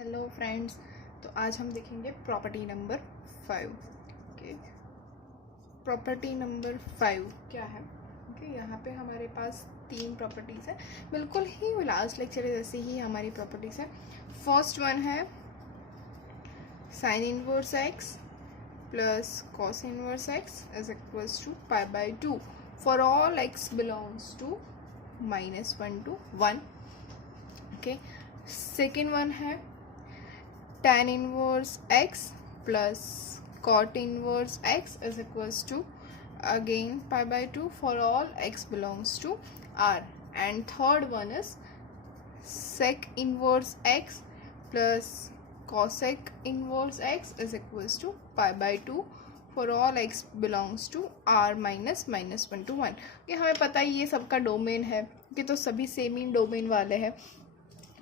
Hello friends. तो आज हम देखेंगे property number 5। Okay, property number 5 क्या है? ओके, यहाँ पे हमारे पास 3 प्रॉपर्टीज़ है, बिल्कुल ही लास्ट लेक्चर जैसे ही हमारी प्रॉपर्टीज़ है। फर्स्ट वन है sine inverse x plus cos inverse x is equals to pi by 2 for all x belongs to -1 to 1। Okay, second one है tan inverse x plus cot inverse x is equals to again pi by 2 for all x belongs to R. And third one is sec inverse x plus cosec inverse x is equals to pi by 2 for all x belongs to R minus -1 to 1। ये हमें पता है, ये सबका domain है कि तो सभी सेम ही डोमेन वाले हैं,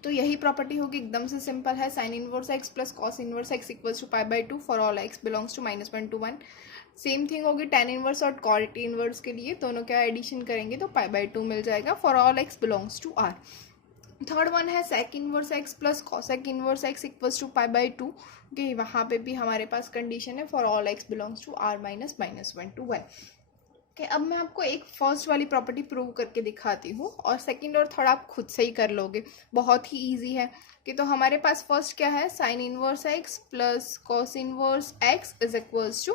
तो यही प्रॉपर्टी होगी। एकदम से सिंपल है, sine inverse x plus cos inverse x equals to pi by 2 for all x belongs to -1 to 1। Same thing होगी टेन इनवर्स और कॉट इनवर्स के लिए, दोनों का एडिशन करेंगे तो पाई बाई 2 मिल जाएगा for all x belongs to R. Third one है sec inverse x plus cosec inverse x equals to pi by 2। Okay, वहाँ पे भी हमारे पास कंडीशन है for all x belongs to R minus -1 to 1। कि अब मैं आपको एक फर्स्ट वाली प्रॉपर्टी प्रूव करके दिखाती हूँ और सेकंड और थर्ड आप खुद से ही कर लोगे, बहुत ही इजी है। कि तो हमारे पास फर्स्ट क्या है, sine inverse x plus cos inverse x is equals to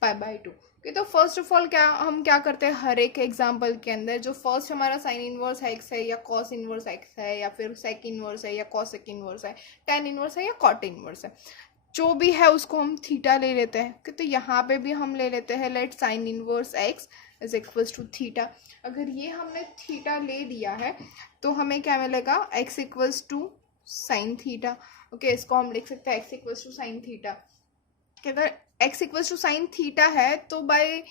pi by 2। कि तो फर्स्ट ऑफ ऑल हम क्या करते हैं, हर एक एग्जाम्पल के अंदर जो फर्स्ट हमारा साइन इनवर्स एक्स है या कॉस इनवर्स एक्स है या फिर सेक इनवर्स है या कॉसेक इनवर्स है, टेन इनवर्स है या कॉट इनवर्स है, जो भी है उसको हम थीटा ले लेते हैं। तो यहाँ पे भी हम ले लेते हैं let sine inverse x is equals to theta. अगर ये हमने थीटा ले लिया है तो हमें क्या मिलेगा, x equals to sine theta. Okay, इसको हम लिख सकते हैं x equals to sine theta. अगर x equals to sine theta है तो बाय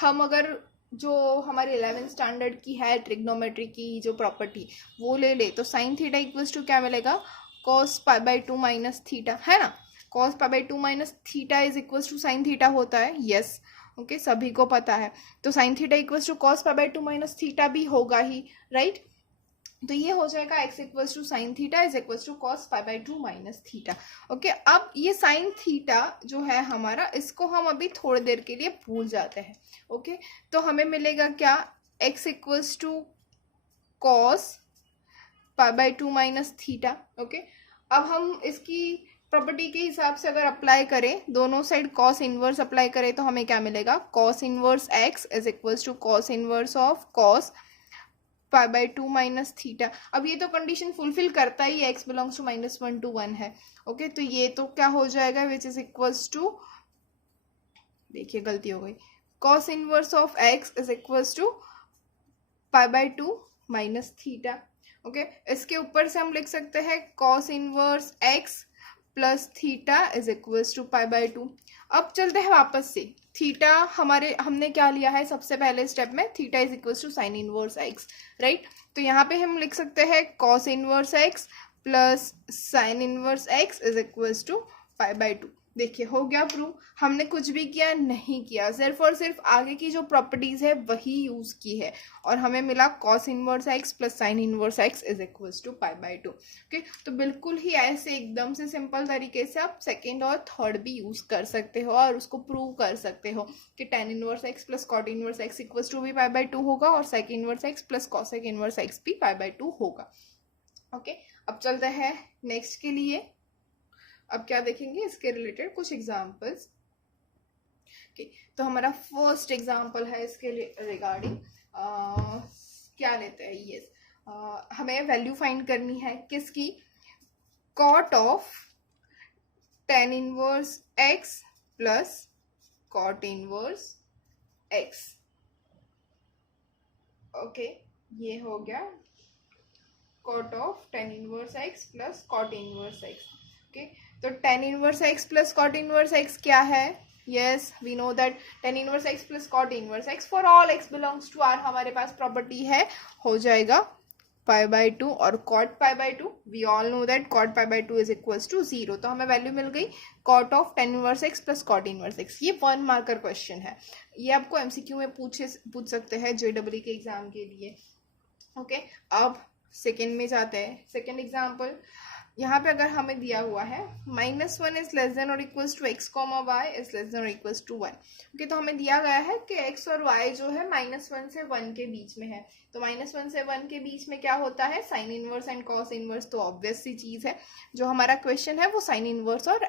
हम अगर जो हमारे 11th स्टैंडर्ड की है ट्रिग्नोमेट्री की जो प्रॉपर्टी वो ले ले तो साइन थीटा इक्वल्स टू क्या मिलेगा, cos pi by 2 minus theta, है ना। Cos pi by 2 minus theta is equals to sine theta होता है, यस। ओके, सभी को पता है। तो sine theta equals to cos pi by 2 minus theta भी होगा ही, राइट। तो ये हो जाएगा x equals to sine theta is equals to cos pi by 2 minus theta. Okay, अब ये साइन थीटा जो है हमारा, इसको हम अभी थोड़ी देर के लिए भूल जाते हैं। ओके, तो हमें मिलेगा क्या, x equals to cos pi by 2 minus theta. Okay, अब हम इसकी प्रॉपर्टी के हिसाब से अगर अप्लाई करें, दोनों साइड कॉस इनवर्स अप्लाई करें तो हमें क्या मिलेगा, cos inverse x is equals to cos inverse of cos pi by 2 minus theta. अब ये तो कंडीशन फुलफिल करता ही है, एक्स बिलोंग्स टू -1 to 1 है। ओके, तो ये तो क्या हो जाएगा, विच इज इक्वल्स टू, देखिए गलती हो गई, cos inverse of x is equals to pi by 2 minus theta. Okay, इसके ऊपर से हम लिख सकते हैं cos inverse x plus theta is equals to pi by 2। अब चलते हैं वापस से, थीटा हमने क्या लिया है सबसे पहले स्टेप में, theta is equals to sine inverse x, right. तो यहाँ पे हम लिख सकते हैं cos inverse x plus sine inverse x is equals to pi by 2। देखिए हो गया प्रूव, हमने कुछ भी किया नहीं किया, सिर्फ और सिर्फ आगे की जो प्रॉपर्टीज है वही यूज की है और हमें मिला cos inverse x plus sine inverse x is equals to pi by 2। Okay, तो बिल्कुल ही ऐसे एकदम से सिंपल तरीके से आप सेकेंड और थर्ड भी यूज कर सकते हो और उसको प्रूव कर सकते हो कि tan inverse x plus cot inverse x equals to भी पाई बाई 2 होगा और sec inverse x plus cosec inverse x भी पाई बाई 2 होगा। ओके, अब चलते हैं नेक्स्ट के लिए। अब क्या देखेंगे, इसके रिलेटेड कुछ एग्जाम्पल्स। तो हमारा फर्स्ट एग्जाम्पल है इसके रिगार्डिंग, क्या लेते हैं, ये हमें वैल्यू फाइंड करनी है किसकी, cot of tan inverse x plus cot inverse x. Okay, ये हो गया cot of tan inverse x plus cot inverse x. Okay, तो tan inverse x plus cot inverse x क्या है, yes we know that tan inverse x plus cot inverse x for all x belongs to R हमारे पास property है, हो जाएगा पाई by 2 और cot pi by 2, we all know that cot pi by 2 is equals to 0। तो हमें value मिल गई cot of tan inverse x plus cot inverse x. ये 1 मार्कर क्वेश्चन है, ये आपको एमसीक्यू में पूछ सकते हैं जेडब्ल्यू के एग्जाम के लिए। ओके, अब सेकेंड में जाते हैं, सेकेंड एग्जाम्पल, यहाँ पे अगर हमें दिया हुआ है -1 इज लेस देन और equals to x comma y is less than और इक्वल्स टू 1। ओके, तो हमें दिया गया है कि x और y जो है -1 से 1 के बीच में है। तो -1 से 1 के बीच में क्या होता है, sine inverse and cos inverse. तो ऑब्वियस सी चीज है, जो हमारा क्वेश्चन है वो साइन इनवर्स और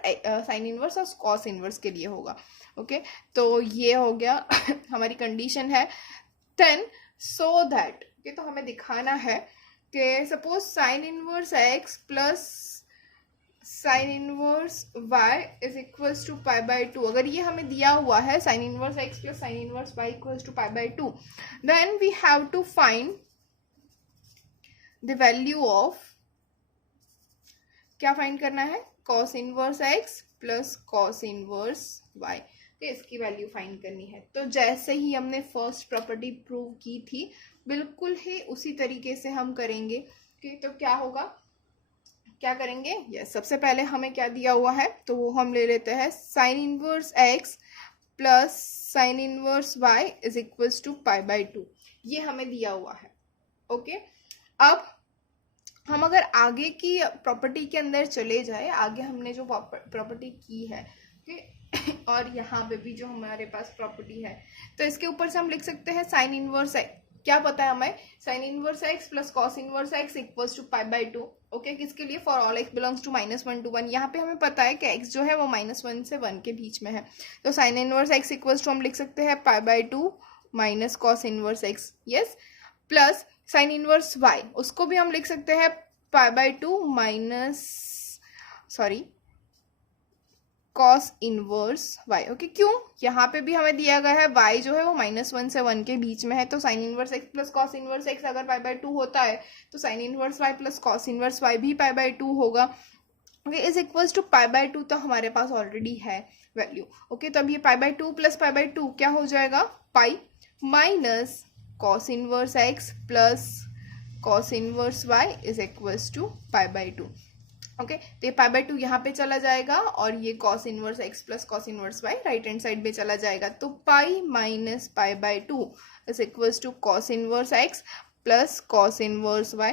कॉस इनवर्स के लिए होगा। ओके, तो ये हो गया हमारी कंडीशन है। देन सो दैट, तो हमें दिखाना है कि suppose sine inverse x plus sine inverse y is equals to pi by 2। अगर ये हमें दिया हुआ है sine inverse x plus sine inverse y equals to pi by 2, then we have to find the value of, क्या find करना है, cos inverse x plus cos inverse y। तो इसकी वैल्यू फाइंड करनी है। तो जैसे ही हमने फर्स्ट प्रॉपर्टी प्रूव की थी, बिल्कुल ही उसी तरीके से हम करेंगे। तो क्या होगा, क्या करेंगे, यस, सबसे पहले हमें क्या दिया हुआ है, तो वो हम ले लेते हैं sine inverse x plus sine inverse y is equals to pi by 2। ये हमें दिया हुआ है। ओके, अब हम अगर आगे की प्रॉपर्टी के अंदर चले जाए, आगे हमने जो प्रॉपर्टी की है, और यहाँ पे भी जो हमारे पास प्रॉपर्टी है, तो इसके ऊपर से हम लिख सकते हैं साइन इनवर्स x, क्या पता है हमें, sine inverse x plus cos inverse x equals to pi by 2। Okay, किसके लिए, for all x belongs to -1 to 1। यहाँ पे हमें पता है कि x जो है वो -1 से 1 के बीच में है। तो sine inverse x equals to हम लिख सकते हैं pi by 2 minus cos inverse x, yes, plus sine inverse y, उसको भी हम लिख सकते हैं pi by 2 minus cos inverse y। Okay, क्यों, यहाँ पे भी हमें दिया गया है y जो है वो -1 से 1 के बीच में है। तो sine inverse x plus cos inverse x अगर पाई बाई 2 होता है, तो sine inverse y plus cos inverse y भी पाई बाई 2 होगा। Okay, is equals to pi by 2, तो हमारे पास ऑलरेडी है वैल्यू। ओके, तो अब ये pi by 2 plus pi by 2 क्या हो जाएगा, pi minus cos inverse x plus cos inverse y is equals to pi by 2। Okay, तो ये पाई बाई 2 यहाँ पे चला जाएगा और ये cos inverse x plus cos inverse y right hand side में चला जाएगा। तो pi minus pi by 2 is equals to cos inverse x plus cos inverse y।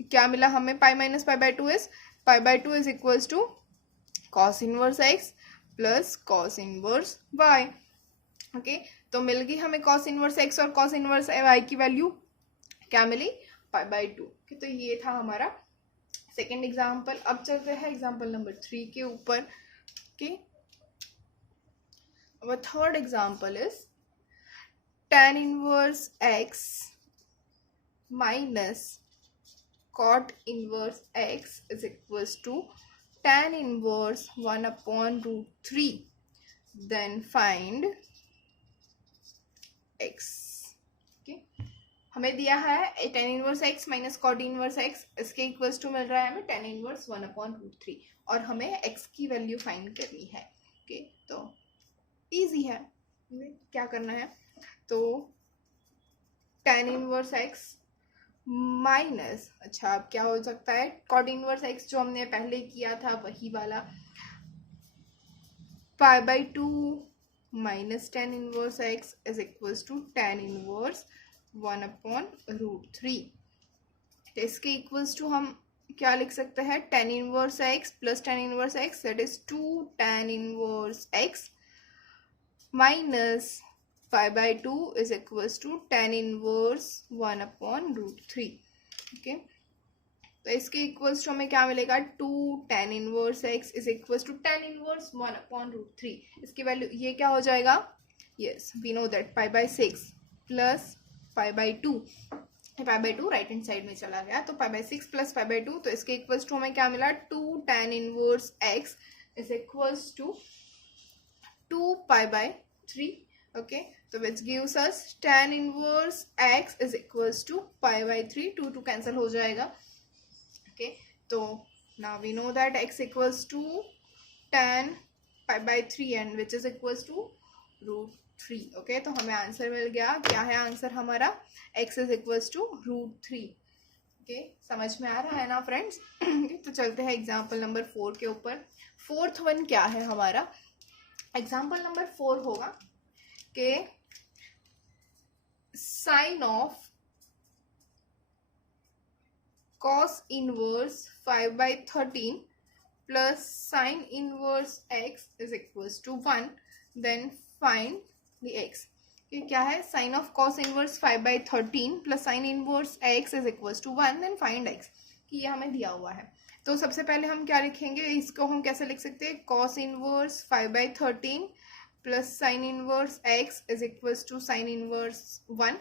क्या मिला हमें, pi minus pi by 2 is pi by 2 is equals to cos inverse x plus cos inverse y। Okay, तो मिल गई हमें cos inverse x और cos inverse y की value, क्या मिली, पाई बाई 2। तो ये था हमारा सेकेंड एग्जाम्पल। अब चलते हैं एग्जाम्पल नंबर 3 के ऊपर। Okay, our third example is tan inverse x minus cot inverse x is equals to tan inverse 1 upon root 3. Then find x. okay, हमें दिया है tan inverse x minus cot inverse x, इसके equals to मिल रहा है हमें tan inverse 1 upon root 3, और हमें x की वैल्यू फाइंड करनी है। ओके, तो इजी है, क्या करना है, तो tan इनवर्स x माइनस, अच्छा अब क्या हो सकता है, कॉट इनवर्स x जो हमने पहले किया था वही वाला, pi by 2 minus tan inverse x is equals to tan inverse 1 upon root 3। तो इसके इक्वल्स टू हम क्या लिख सकते हैं, tan inverse x plus tan inverse x that is 2 tan inverse x minus pi by 2 is equals to tan inverse 1 upon root 3। Okay, तो इसके equals to हमें क्या मिलेगा, 2 tan inverse x is equals to tan inverse 1 upon root 3। इसकी value ये क्या हो जाएगा, yes we know that pi by 6 plus pi by 2, pi by 2 right hand side में चला गया, तो पाई बाई 6 प्लस पाई बाई 2, तो इसके इक्वल्स टू हमें क्या मिला, 2 tan inverse x is equals to 2 pi by 3। Okay, तो which gives us tan inverse x is equals to pi by 3, 2 2 cancel हो जाएगा। ओके, तो now we know that x equals to tan pi by 3 and which is equals to root 3। Okay, तो हमें answer मिल गया, क्या है answer हमारा, x is equals to root 3। Okay, समझ में आ रहा है ना फ्रेंड्स। तो चलते हैं एग्जाम्पल नंबर 4 के ऊपर। फोर्थ वन क्या है हमारा, एग्जाम्पल नंबर 4 होगा कि sign of cos inverse 5/13 plus sin inverse x is equals to 1, then find the x. ये क्या है? Sine of cos inverse 5/13 plus sine inverse x is equals to 1, then find x, कि ये हमें दिया हुआ है. तो सबसे पहले हम क्या लिखेंगे, इसको हम कैसे लिख सकते हैं? cos inverse 5/13 plus sine inverse x is equals to sine inverse 1.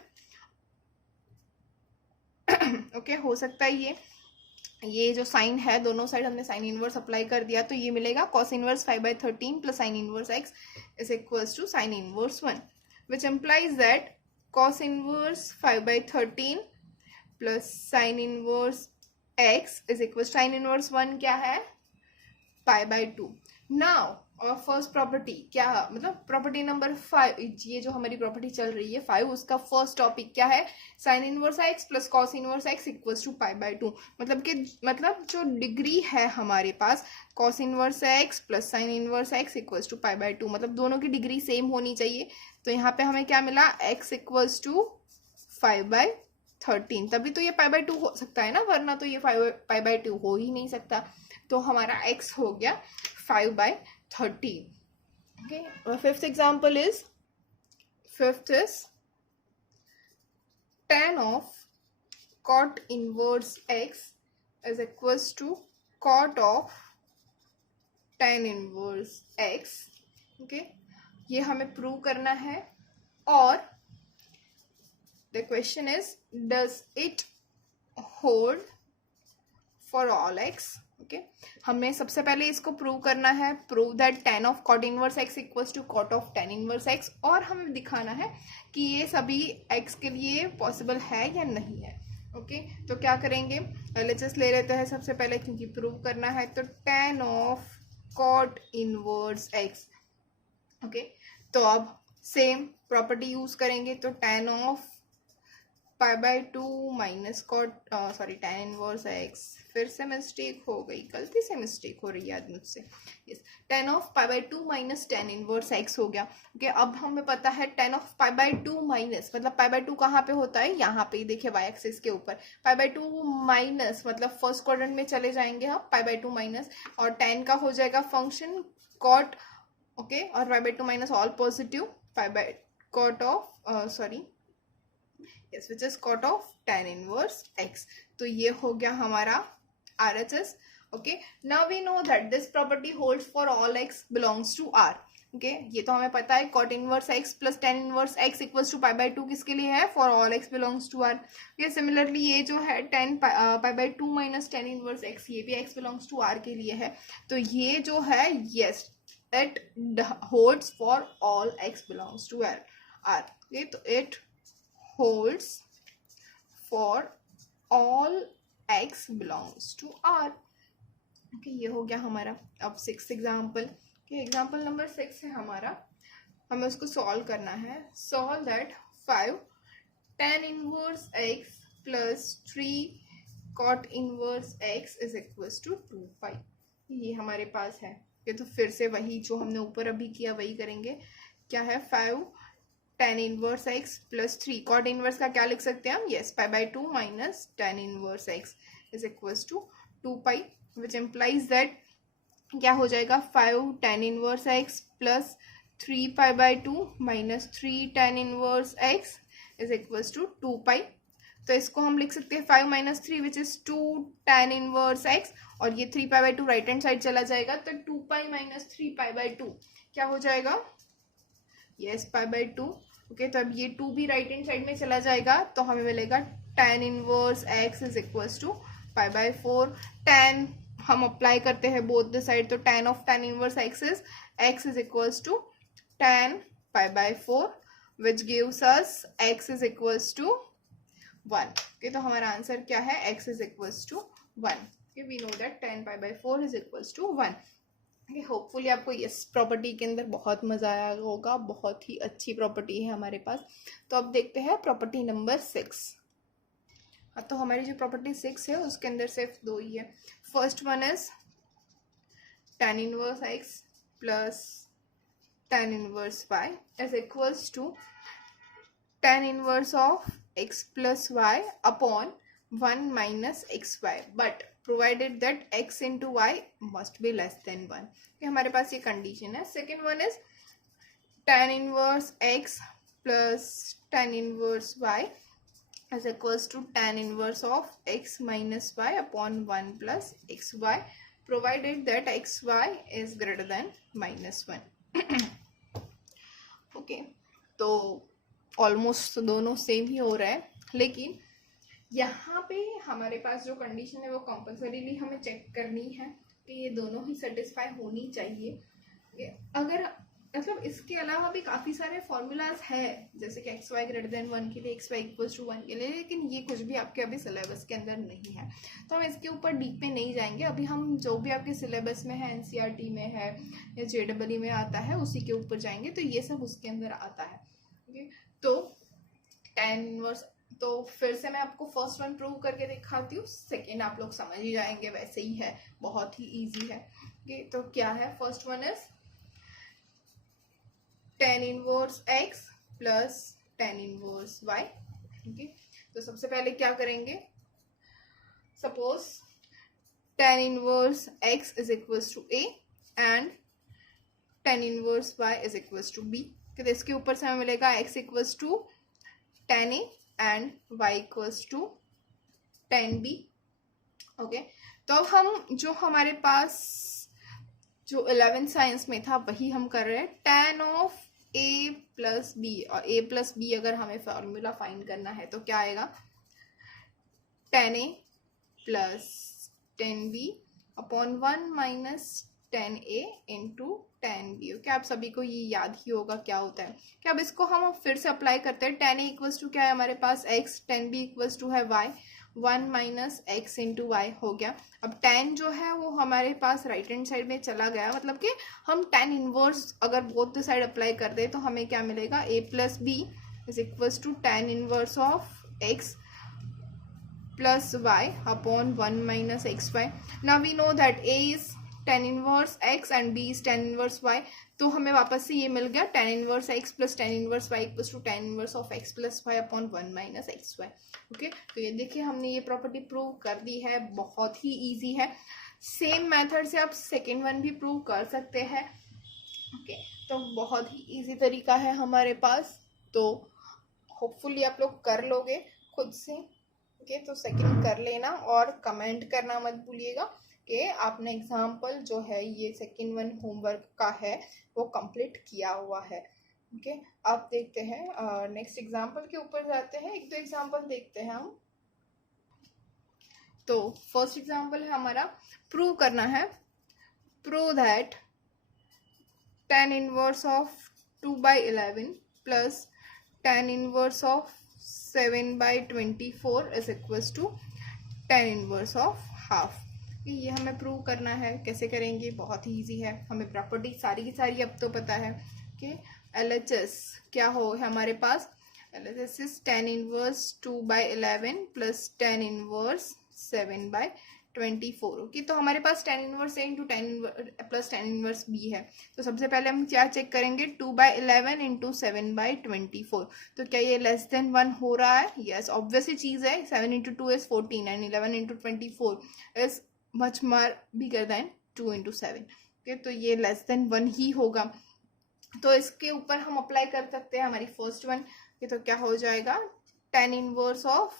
Okay, हो सकता है ये जो साइन है दोनों साइड हमने साइन इनवर्स अप्लाई कर दिया, तो ये मिलेगा cos inverse 5/13 plus sine inverse x is equals to sine inverse 1, which implies that cos inverse 5/13 plus sin inverse x is equals to sin inverse 1 क्या है? π/2. Now और फर्स्ट प्रॉपर्टी क्या है, मतलब प्रॉपर्टी नंबर 5, ये जो हमारी प्रॉपर्टी चल रही है 5, उसका फर्स्ट टॉपिक क्या है? Sine inverse x plus cos inverse x equals to π/2. मतलब जो डिग्री है हमारे पास cos inverse x plus sine inverse x equals to π/2, मतलब दोनों की डिग्री सेम होनी चाहिए. तो यहाँ पे हमें क्या मिला? x equals to 5/13. तभी तो ये π/2 हो सकता है ना, वरना तो ये 5/2 हो ही नहीं सकता. तो हमारा x हो गया 5/13. Okay, fifth example is tan of cot inverse x is equals to cot of tan inverse x. Okay, ये हमें प्रूव करना है. और the question is, does it hold for all x? Okay, हमें सबसे पहले इसको प्रूव करना है. Prove that tan of cot inverse x equals to cot of tan inverse x, और हमें दिखाना है कि ये सभी x के लिए पॉसिबल है या नहीं है. ओके, तो क्या करेंगे? LHS ले लेते हैं सबसे पहले, क्योंकि प्रूव करना है. तो tan of cot inverse x. Okay, तो अब सेम प्रॉपर्टी यूज करेंगे. तो tan of π/2 minus cot tan inverse x, फिर से मिस्टेक हो गई, गलती से मिस्टेक हो रही है आज मुझसे. Yes, tan of π/2 minus tan inverse x हो गया. ओके, अब हमें पता है tan ऑफ π/2 माइनस, मतलब π/2 कहाँ पे होता है? यहाँ पे देखिए y एक्सिस के ऊपर. π/2 माइनस मतलब फर्स्ट क्वाड्रेंट में चले जाएंगे हम, π/2 माइनस, और tan का हो जाएगा फंक्शन cot. ओके, और π/2 minus all positive, cot of yes, which is cot of tan inverse x. तो ये हो गया हमारा RHS. Okay, now we know that this property holds for all x belongs to R. Okay, ये तो हमें पता है. cot inverse x plus tan inverse x equals to π/2 किसके लिए है? for all x belongs to R. ये similarly ये जो है tan π/2 minus tan inverse x, ये भी x belongs to R के लिए है. तो ये जो है yes, it holds for all x belongs to R. Okay, तो it holds for all x belongs to R. Okay, ये हो गया हमारा. अब 6th एग्जाम्पल. एग्जाम्पल नंबर 6 है हमारा, हमें उसको सॉल्व करना है. Solve that 5 tan inverse x plus 3 cot inverse x is equals to 2π. ये हमारे पास है. ये तो फिर से वही जो हमने ऊपर अभी किया वही करेंगे. क्या है? 5 tan inverse x plus 3 cot inverse का क्या लिख सकते हैं हम? Yes, π/2 minus tan inverse x is equals to 2π, which implies that क्या हो जाएगा? 5 tan inverse x plus 3 π/2 minus 3 tan inverse x is equals to 2π. तो इसको हम लिख सकते हैं 5 minus 3 which is 2 tan inverse x, और ये 3 π/2 राइट हैंड साइड चला जाएगा. तो 2π माइनस 3 π/2 क्या हो जाएगा? यस, π/2. ओके, तो अब ये 2 भी राइट हैंड साइड में चला जाएगा, तो हमें मिलेगा tan inverse x is equals to π/4. tan हम अप्लाई करते हैं बोथ द साइड, तो tan of tan inverse x is equals to tan π/4, which gives us x is equals to 1. Okay, तो हमारा आंसर क्या है? x is equals to 1. We know that tan π/4 is equals to 1. Hopefully आपको इस property के अंदर बहुत मजा आया होगा. बहुत ही अच्छी प्रॉपर्टी है हमारे पास. तो अब देखते हैं प्रॉपर्टी नंबर 6. तो हमारी जो प्रॉपर्टी 6 है उसके अंदर सिर्फ 2 ही है. First one is tan inverse x plus tan inverse y is equals to tan inverse of x plus y upon 1 minus xy, but provided that x into y must be less than 1. ये हमारे पास ये condition है. Second one is tan inverse x plus tan inverse y is equals to tan inverse of x minus y upon 1 plus xy, provided that xy is greater than -1. Okay, तो almost दोनों same ही हो रहा है, लेकिन यहाँ पे हमारे पास जो कंडीशन है वो कंपल्सरीली हमें चेक करनी है कि ये दोनों ही सेटिस्फाई होनी चाहिए. अगर मतलब इसके अलावा भी काफ़ी सारे फॉर्मूलाज है, जैसे कि एक्स वाई ग्रेटर देन 1 के लिए, एक्स वाई इक्वल्स टू 1 के लिए, लेकिन ये कुछ भी आपके अभी सिलेबस के अंदर नहीं है, तो हम इसके ऊपर डीप में नहीं जाएंगे. अभी हम जो भी आपके सिलेबस में है, एनसीईआरटी में है या जेडब्ल्यू में आता है, उसी के ऊपर जाएंगे. तो ये सब उसके अंदर आता है. ओके, तो tan इनवर्स, तो फिर से मैं आपको फर्स्ट वन प्रूव करके दिखाती हूँ, सेकेंड आप लोग समझ ही जाएंगे, वैसे ही है, बहुत ही ईजी है. ओके, तो क्या है, first one is tan inverse x plus tan inverse y. Okay, तो सबसे पहले क्या करेंगे, suppose tan inverse x is equals to a and tan inverse y is equals to b. तो इसके ऊपर से हमें मिलेगा x equals to tan a and y equals to tan b. Okay, तो अब हम जो हमारे पास जो 11th साइंस में था वही हम कर रहे हैं. tan of a plus B, और a प्लस बी अगर हमें फॉर्मूला फाइंड करना है तो क्या आएगा, tan a plus tan b upon 1 minus tan a into tan b. Okay, आप सभी को ये याद ही होगा क्या होता है. क्या अब इसको हम फिर से अप्लाई करते हैं. tan a इक्वल्स टू क्या है हमारे पास x, tan b equals to है y, 1 minus x into y हो गया. अब tan जो है वो हमारे पास राइट हैंड साइड में चला गया, मतलब कि हम tan इनवर्स अगर बोथ द साइड अप्लाई कर दे तो हमें क्या मिलेगा, a plus B is equals to tan inverse of x plus y upon 1 minus x y. Now we know that a is tan inverse x and b is tan inverse y. तो हमें वापस से ये मिल गया tan inverse x plus tan inverse y equals to tan inverse of x plus y upon 1 minus x y. Okay, तो ये देखिए हमने ये प्रॉपर्टी प्रूव कर दी है, बहुत ही इजी है. सेम मेथड से आप सेकेंड वन भी प्रूव कर सकते हैं. ओके, तो बहुत ही इजी तरीका है हमारे पास, तो होपफुली आप लोग कर लोगे खुद से. ओके, तो सेकेंड कर लेना और कमेंट करना मत भूलिएगा कि आपने एग्जाम्पल जो है ये सेकेंड वन होमवर्क का है वो कंप्लीट किया हुआ है. ओके, आप देखते हैं नेक्स्ट एग्जाम्पल के ऊपर जाते हैं. एक दो एग्जाम्पल देखते हैं हम. तो फर्स्ट एग्जाम्पल है हमारा, प्रूव करना है, prove that tan inverse of 2/11 plus tan inverse of 7/24 is equals to tan inverse of half. ये हमें प्रूव करना है. कैसे करेंगे, बहुत ही इजी है, हमें प्रॉपर्टी सारी की सारी अब तो पता है. ओके, LHS क्या हो हमारे पास, LHS is tan inverse 2/11 plus tan inverse 7/24. Okay, तो हमारे पास tan inverse a into tan plus tan inverse b है. तो सबसे पहले हम क्या चेक करेंगे, 2/11 इंटू 7/24. तो क्या ये लेस देन 1 हो रहा है, यस, ऑब्वियसली चीज़ है. 7 into 2 is 14 and 11 into 24 is much more bigger than 2 into 7. Okay, तो ये लेस देन 1 ही होगा. तो इसके ऊपर हम अप्लाई कर सकते हैं हमारी फर्स्ट वन. ये तो क्या हो जाएगा, tan inverse of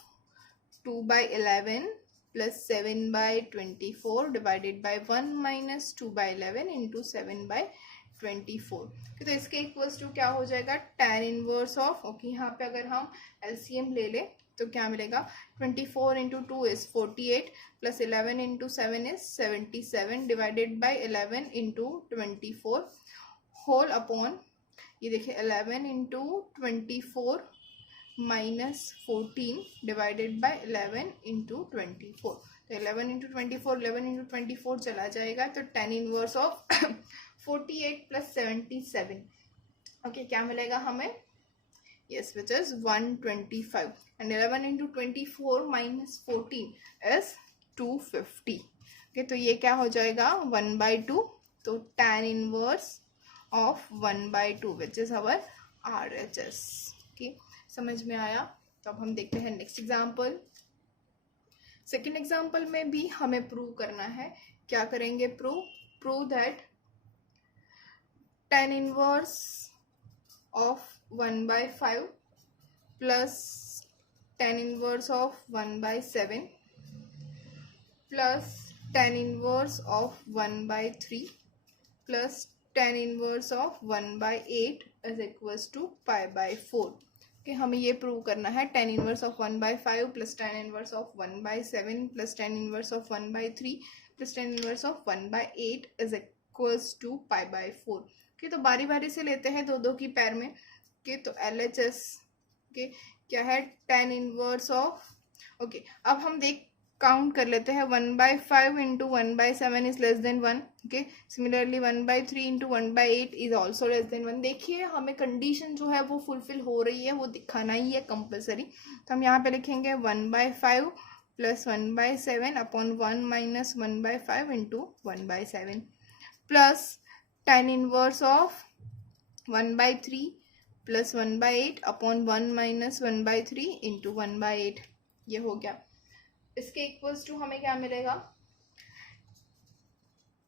2/11 plus 7/24 divided by 1 minus 2/11 into 7/24. तो इसके इक्वल्स टू क्या हो जाएगा, tan इनवर्स ऑफ, ओके, यहाँ पे अगर हम LCM ले ले तो क्या मिलेगा, 24 into 2 is 48 plus 11 into 7 is 77 divided by 11 into 24 whole upon, ये देखिए 11 into 24 minus 14 divided by 11 into 24. तो 11 इंटू 24, 11 इंटू 24 चला जाएगा, तो tan inverse of 48 plus 77. Okay, क्या मिलेगा हमें, yes, which is 125 and 11 into 24 minus 14 is 250. okay, तो ये क्या हो जाएगा 1/2. तो tan inverse of 1/2 which is our RHS. okay, समझ में आया. तो अब हम देखते हैं नेक्स्ट एग्जाम्पल. सेकेंड एग्जाम्पल में भी हमें प्रूव करना है. क्या करेंगे? Prove that tan inverse of 1/5 plus tan inverse of 1/7 plus tan inverse of 1/3 plus tan inverse of 1/8 is equals to π/4. कि हमें ये प्रूव करना है tan inverse of 1/5 plus tan inverse of 1/7 plus tan inverse of 1/3 plus tan inverse of 1/8 is equals to π/4. Okay, तो बारी बारी से लेते हैं दो दो की पैर में. ओके, तो LHS के क्या है? tan inverse of. ओके, अब हम काउंट कर लेते हैं. 1/5 into 1/7 is less then 1. Okay, similarly 1/3 into 1/8 is also less than 1. देखिए हमें कंडीशन जो है वो फुलफिल हो रही है, वो दिखाना ही है कंपलसरी. तो हम यहाँ पे लिखेंगे 1/5 plus 1/7 upon 1 minus 1/5 into 1/7 plus tan inverse of 1/3 plus 1/8 upon 1 minus 1/3 into 1/8. ये हो गया. इसके इक्वल्स टू हमें क्या मिलेगा?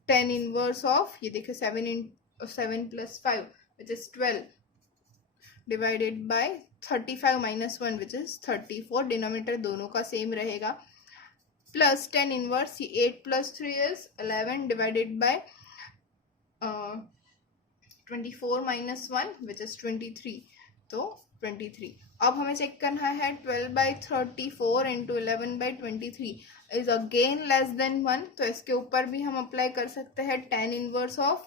tan इनवर्स ऑफ, ये देखिए 7 plus 5 which is 12 divided by 35 minus 1 which is 34. Denominator दोनों का सेम रहेगा. प्लस tan इनवर्स, ये 8 plus 3 is 11 divided by 24 minus 1 which is 23. तो 23. अब हमें चेक करना है 12/34 into 11/23 is again less than 1. तो इसके ऊपर भी हम अप्लाई कर सकते हैं tan inverse of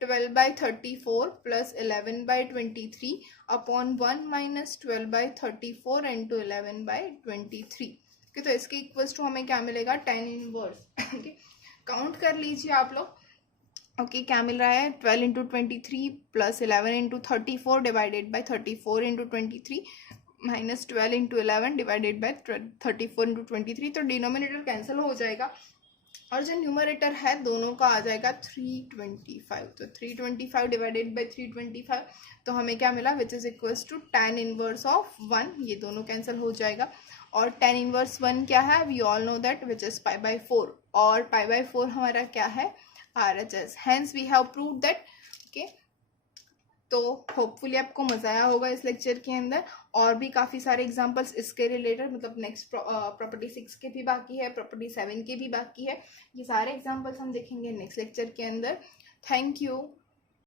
12/34 plus 11/23 upon 1 minus 12/34 into 11/23. Okay, तो इसके इक्वल्स टू हमें क्या मिलेगा? tan inverse. ओके, काउंट कर लीजिए आप लोग. ओके, क्या मिल रहा है? 12 into 23 plus 11 into 34 divided by 34 into 23 minus 12 into 11 divided by 34 into 23. तो डिनोमिनेटर कैंसिल हो जाएगा और जो न्यूमरेटर है दोनों का आ जाएगा 325. तो 325 डिवाइडेड बाई 325. तो हमें क्या मिला? Which is equals to tan inverse of 1. ये दोनों कैंसिल हो जाएगा. और tan इनवर्स 1 क्या है? We all know that which is π/4. और π/4 हमारा क्या है? RHS. Hence we have proved that. Okay, तो होपफुली आपको मजा आया होगा इस लेक्चर के अंदर. और भी काफ़ी सारे एग्जांपल्स इसके रिलेटेड, मतलब नेक्स्ट प्रॉपर्टी 6 के भी बाकी है, प्रॉपर्टी 7 के भी बाकी है. ये सारे एग्जांपल्स हम देखेंगे नेक्स्ट लेक्चर के अंदर. Thank you.